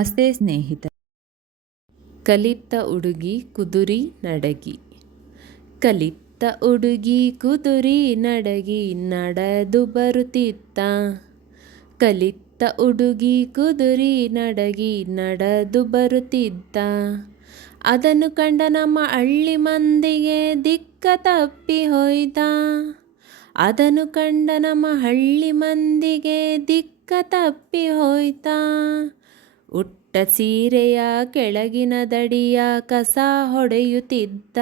ನಮಸ್ತೆ ಸ್ನೇಹಿತ. ಕಲಿತ ಉಡುಗಿ ಕುದುರಿ ನಡಗಿ. ಕಲಿತ ಉಡುಗಿ ಕುದುರಿ ನಡಗಿ ನಡೆದು ಬರುತ್ತಿತ್ತ. ಕಲಿತ ಉಡುಗಿ ಕುದುರಿ ನಡಗಿ ನಡೆದು ಬರುತ್ತಿದ್ದ ಅದನ್ನು ಕಂಡ ನಮ್ಮ ಹಳ್ಳಿ ಮಂದಿಗೆ ದಿಕ್ಕ ತಪ್ಪಿ ಹೋಯ್ತ. ಅದನ್ನು ಕಂಡ ನಮ್ಮ ಹಳ್ಳಿ ಮಂದಿಗೆ ದಿಕ್ಕ ತಪ್ಪಿ ಹೋಯ್ತಾ. ಉಟ್ಟ ಸೀರೆಯ ಕೆಳಗಿನ ದಡಿಯ ಕಸ ಹೊಡೆಯುತ್ತಿದ್ದ.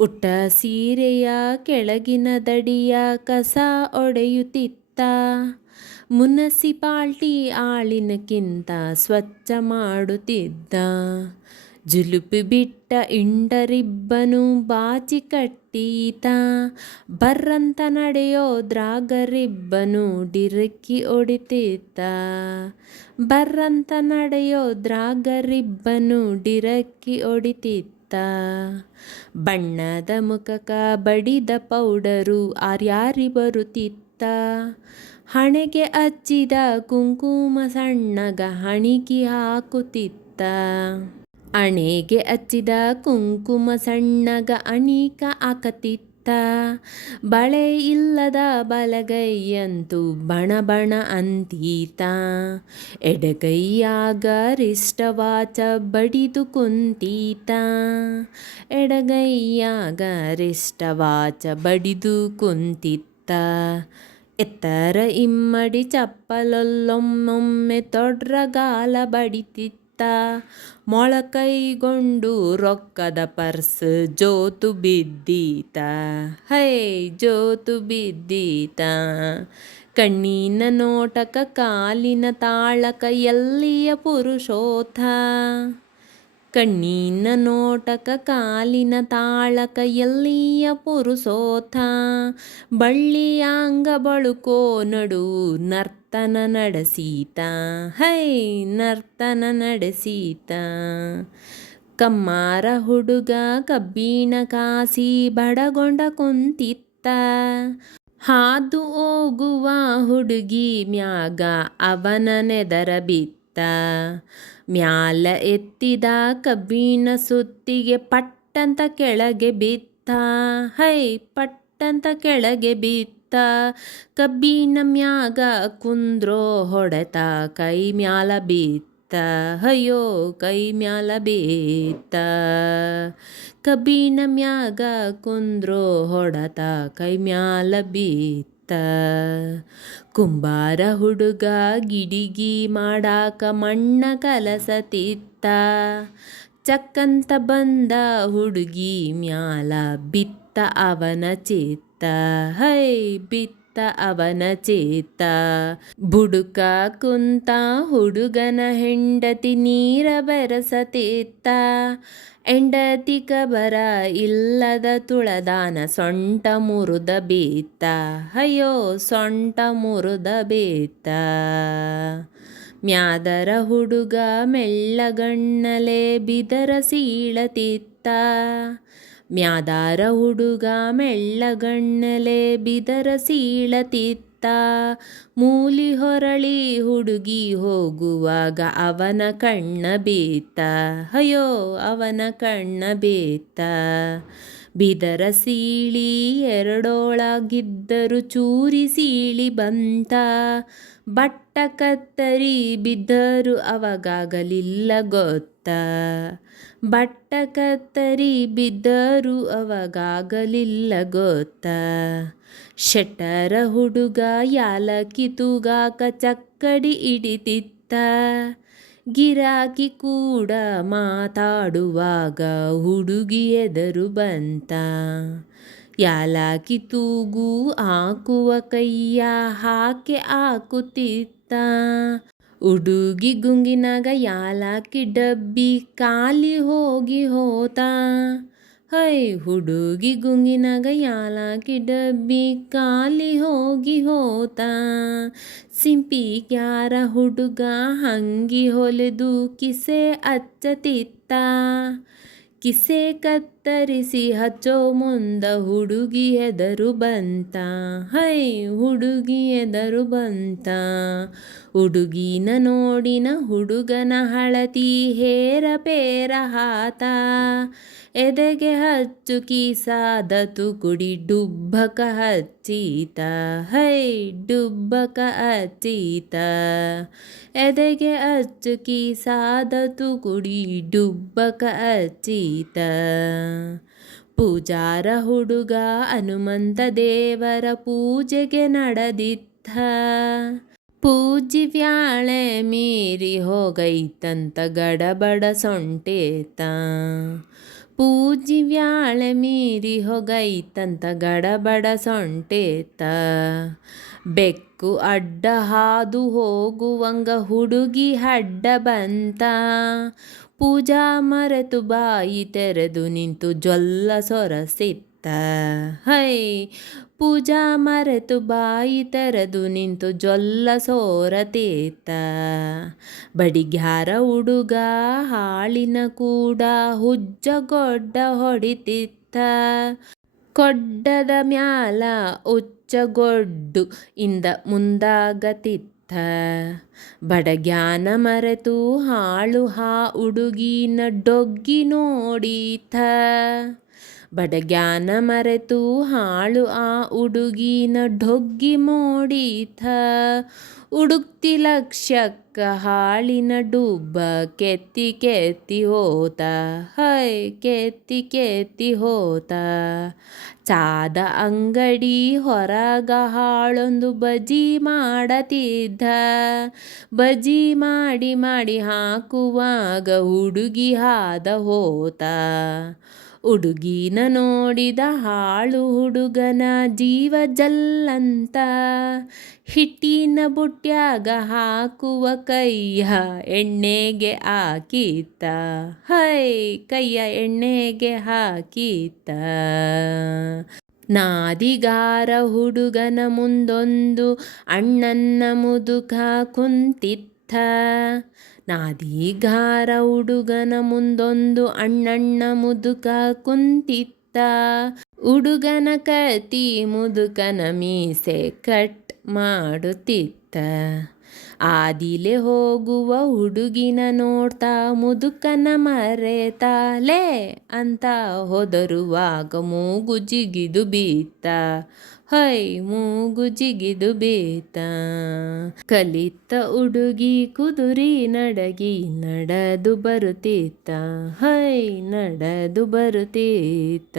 ಉಟ್ಟ ಸೀರೆಯ ಕೆಳಗಿನ ದಡಿಯ ಕಸ ಒಡೆಯುತ್ತಿತ್ತ ಮುನಸಿಪಾಲ್ಟಿ ಆಳಿನಕ್ಕಿಂತ ಸ್ವಚ್ಛ ಮಾಡುತ್ತಿದ್ದ. ಜುಲುಪಿ ಬಿಟ್ಟ ಇಂಡರಿಬ್ಬನು ಬಾಚಿ ಕಟ್ಟೀತ, ಬರ್ರಂತ ನಡೆಯೋದ್ರಾಗರಿಬ್ಬನು ಡಿರಕ್ಕಿ ಒಡಿತೀತ. ಬರ್ರಂತ ನಡೆಯೋದ್ರಾಗರಿಬ್ಬನು ಡಿರಕ್ಕಿ ಒಡಿತೀತ. ಬಣ್ಣದ ಮುಖಕ ಬಡಿದ ಪೌಡರು ಆರ್ಯಾರಿ ಬರುತ್ತಿತ್ತ ಹಣೆಗೆ ಹಚ್ಚಿದ ಕುಂಕುಮ ಸಣ್ಣಗ ಹಣಿಕಿ ಹಾಕುತ್ತಿತ್ತ ಅಣೆಗೆ ಹಚ್ಚಿದ ಕುಂಕುಮ ಸಣ್ಣಗ ಅಣಿಕ ಆಕತಿತ್ತ. ಬಳೆ ಇಲ್ಲದ ಬಲಗೈಯಂತೂ ಬಣ ಬಣ ಅಂತೀತ. ಎಡಗೈಯಾಗ ರಿಷ್ಟವಾಚ ಬಡಿದು ಕುಂತೀತ. ಎಡಗೈಯಾಗ ರಿಷ್ಟವಾಚ ಬಡಿದು ಕುಂತಿತ್ತ ಎತ್ತರ ಇಮ್ಮಡಿ ಚಪ್ಪಲೊಲ್ಲೊಮ್ಮೊಮ್ಮೆ ತೊಡ್ರಗಾಲ ಬಡಿತಿತ್ತ. ಮೊಳಕೈಗೊಂಡು ರೊಕ್ಕದ ಪರ್ಸ್ ಜೋತು ಬಿದ್ದೀತ. ಹೈ, ಜೋತು ಬಿದ್ದೀತ. ಕಣ್ಣಿನ ನೋಟಕ ಕಾಲಿನ ತಾಳಕ ಎಲ್ಲಿಯ ಪುರುಷೋಥ? ಕಣ್ಣಿನ ನೋಟಕ ಕಾಲಿನ ತಾಳಕ ಎಲ್ಲಿಯ ಪುರುಷೋಥ? ಬಳ್ಳಿಯಾಂಗ ಬಳುಕೋ ನಡು ನರ್ತನ ನಡೆಸೀತ. ಹೈ, ನರ್ತನ ನಡೆಸೀತ. ಕಮ್ಮಾರ ಹುಡುಗ ಕಬ್ಬಿಣ ಕಾಸಿ ಬಡಗೊಂಡ ಕುಂತಿತ್ತ. ಹಾದು ಹೋಗುವ ಹುಡುಗಿ ಮ್ಯಾಗ ಅವನ ನೆದರ ಬಿತ್ತ. ಮ್ಯಾಲ ಎತ್ತಿದ ಕಬ್ಬಿಣ ಸುತ್ತಿಗೆ ಪಟ್ಟಂತ ಕೆಳಗೆ ಬಿತ್ತ. ಹೈ ಪಟ್ಟಂತ ಕೆಳಗೆ ಬಿತ್ತ ಕಬ್ಬಿನ ಮ್ಯಾಗ ಕುಂದ್ರೋ ಹೊಡೆತ, ಕೈ ಮ್ಯಾಲ ಬಿತ್ತ, ಅಯ್ಯೋ, ಕೈ ಮ್ಯಾಲ ಬಿತ್ತ. ಕಬ್ಬಿನ ಮ್ಯಾಗ ಕುಂದ್ರೋ ಹೊಡೆತ, ಕೈ ಮ್ಯಾಲ ಬಿತ್ತ. ಕುಂಬಾರ ಹುಡುಗ ಗಿಡಿಗಿ ಮಾಡಾಕ ಮಣ್ಣ ಕಲಸತಿತ್ತ ಚಕ್ಕಂತ ಬಂದ ಹುಡುಗಿ ಮ್ಯಾಲ ಬಿತ್ತ. ಅವನ ಚಿತ್ತ. ಹೈ ಬಿತ್ತ ಅವನ ಚಿತ್ತ. ಬುಡುಕ ಕುಂತ ಹುಡುಗನ ಹೆಂಡತಿ ನೀರ ಬೆರಸತಿತ್ತ. ಎಂಡತಿ ಕಬರ ಇಲ್ಲದ ತುಳದಾನ ಸೊಂಟ ಮುರುದ ಬೀತ್ತ. ಅಯ್ಯೋ, ಸೊಂಟ ಮುರುದ ಬೀತ್ತ. ಮ್ಯಾದರ ಹುಡುಗ ಮೆಳ್ಳಗಣ್ಣಲೆ ಬಿದರ ಸೀಳತಿತ್ತ. ಮ್ಯಾದಾರ ಹುಡುಗ ಮೆಳ್ಳಗಣ್ಣಲೆ ಬಿದರ ಸೀಳತಿತ್ತ ಮೂಲಿ ಹೊರಳಿ ಹುಡುಗಿ ಹೋಗುವಾಗ ಅವನ ಕಣ್ಣ ಬೀತ. ಅಯ್ಯೋ, ಅವನ ಕಣ್ಣ ಬೀತ. ಬಿದರ ಸೀಳಿ ಎರಡೋಳಾಗಿದ್ದರು ಚೂರಿ ಸೀಳಿ ಬಂತ. ಬಟ್ಟ ಕತ್ತರಿ ಬಿದ್ದರು ಅವಾಗಲಿಲ್ಲ ಗೊತ್ತ. ಬಟ್ಟ ಕತ್ತರಿ ಬಿದ್ದರು ಅವಾಗಲಿಲ್ಲ ಗೊತ್ತ. ಶೆಟ್ಟರ ಹುಡುಗ ಯಾಲಕ್ಕಿ ತೂಗಾಕ ಚಕ್ಕಡಿ ಹಿಡಿತಿತ್ತ ಗಿರಾಕಿ ಕೂಡ ಮಾತಾಡುವಾಗ ಹುಡುಗಿ ಎದರು ಬಂತ. ಯಾಲಾಕಿ ತೂಗು ಹಾಕುವ ಕೈಯ ಹಾಕಿ ಹಾಕುತ್ತಿತ್ತ. ಹುಡುಗಿ ಗುಂಗಿನಾಗ ಯಾಲಾಕಿ ಡಬ್ಬಿ ಕಾಲಿ ಹೋಗಿ ಹೋತ. ಹೈ ಹುಡುಗಿ ಗುಂಗಿನಾಗ ಯಾಲಾಕಿ ಡಬ್ಬಿ ಖಾಲಿ ಹೋಗಿ ಹೋತ. ಸಿಂಪಿ ಕ್ಯಾರ ಹುಡುಗ ಹಂಗಿ ಹೊಲೆದು ಕಿಸೆ ಹಚ್ಚತಿತ್ತ ಕಿಸೆ ಕತ್ತರಿಸಿ ಹಚ್ಚೋ ಮುಂದ ಹುಡುಗಿ ಎದರು ಬಂತ. ಹೈ, ಹುಡುಗಿ ಎದರು ಬಂತ. ಹುಡುಗಿನ ನೋಡಿನ ಹುಡುಗನ ಹಳತಿ ಹೇರ ಪೇರ ಹಾತ. ಎದೆಗೆ ಹಚ್ಚು ಕೀಸಾದ ತುಕುಡಿ ಡುಬ್ಬಕ ಹಚ್ಚೀತ. ಹೈ, ಡುಬ್ಬಕ ಹಚ್ಚೀತ. ಎದೆಗೆ ಹಚ್ಚು ಕೀಸಾದ ತುಕುಡಿ ಡುಬ್ಬಕ ಹಚ್ಚೀತ. ಪೂಜಾರ ಹುಡುಗ ಹನುಮಂತ ದೇವರ ಪೂಜೆಗೆ ನಡೆದಿತ್ತ ಪೂಜಿ ವ್ಯಾಳೆ ಮೀರಿ ಹೋಗೈತಂತ ಗಡಬಡ ಸೊಂಟೇತ. ಪೂಜಿ ವ್ಯಾಳೆ ಮೀರಿ ಹೋಗೈತಂತ ಗಡಬಡ ಸೊಂಟೇತ. ಬೆಕ್ಕು ಅಡ್ಡ ಹಾದು ಹೋಗುವಂಗ ಹುಡುಗಿ ಅಡ್ಡ ಬಂತ. ಪೂಜಾ ಮರೆತು ಬಾಯಿ ತೆರೆದು ನಿಂತು ಜೊಲ್ಲ ಸೊರಸಿತ್ತ. ಹೈ, ಪೂಜಾ ಮರೆತು ಬಾಯಿ ತೆರೆದು ನಿಂತು ಜೊಲ್ಲ ಸೋರತೇತ ಬಡಿಗ್ಯಾರ ಹುಡುಗ ಹಾಳಿನ ಕೂಡ ಹುಜ್ಜಗೊಡ್ಡ ಹೊಡಿತಿತ್ತ. ಕೊಡ್ಡದ ಮ್ಯಾಲ ಉಚ್ಚಗೊಡ್ಡು ಇಂದ ಮುಂದಾಗತಿತ್ತ. ಬಡಗ್ಯಾನ ಮರೆತು ಹಾಳು ಹಾ ಹುಡುಗಿನ ಡೊಗ್ಗಿ ನೋಡೀತ ಜ್ಞಾನ ಮರೆತು ಹಾಳು ಆ ಹುಡುಗಿನ ಡೊಗ್ಗಿ ಮೋಡೀತ ಹುಡುಕ್ತಿ ಲಕ್ಷಕ್ಕ ಹಾಳಿನ ಡುಬ್ಬ ಕೆತ್ತಿ ಕೆತ್ತಿ ಹೋತ, ಹೈ ಕೆತ್ತಿ ಕೆತ್ತಿ ಹೋತ. ಚಾದ ಅಂಗಡಿ ಹೊರಗ ಹಾಳೊಂದು ಬಜಿ ಮಾಡತಿದ್ದ, ಬಜಿ ಮಾಡಿ ಮಾಡಿ ಹಾಕುವಾಗ ಹುಡುಗಿ ಹಾದ ಹೋತ. ಹುಡುಗಿನ ನೋಡಿದ ಹಾಳು ಹುಡುಗನ ಜೀವ ಜಲ್ಲಂತ. ಹಿಟ್ಟಿನ ಬುಟ್ಯಾಗ ಹಾಕುವ ಕೈಯ ಎಣ್ಣೆಗೆ ಹಾಕಿತ್ತ. ಹೈ, ಕೈಯ ಎಣ್ಣೆಗೆ ಹಾಕಿತ್ತ. ನಾದಿಗಾರ ಹುಡುಗನ ಮುಂದೊಂದು ಅಣ್ಣನ್ನ ಮುದುಕ ಕುಂತಿತ್ತ. ನಾದಿಗಾರ ಹುಡುಗನ ಮುಂದೊಂದು ಅಣ್ಣಣ್ಣ ಮುದುಕ ಕುಂತಿತ್ತ. ಹುಡುಗನ ಕತಿ ಮುದುಕನ ಮೀಸೆ ಕಟ್ ಮಾಡುತ್ತಿತ್ತ. ಆದಿಲೆ ಹೋಗುವ ಹುಡುಗಿನ ನೋಡ್ತಾ ಮುದುಕನ ಮರೆತಾಲೆ ಅಂತ ಹೊದರುವಾಗ ಮೂಗು ಜಿಗಿದು ಬೀತ. ಹೈ, ಮೂಗು ಜಿಗಿದು ಬೀತ. ಕಲಿತ ಉಡುಗಿ ಕುದುರಿ ನಡಗಿ ನಡೆದು ಬರುತ್ತಿತ್ತ. ಹೈ, ನಡೆದು ಬರುತ್ತಿತ್ತ.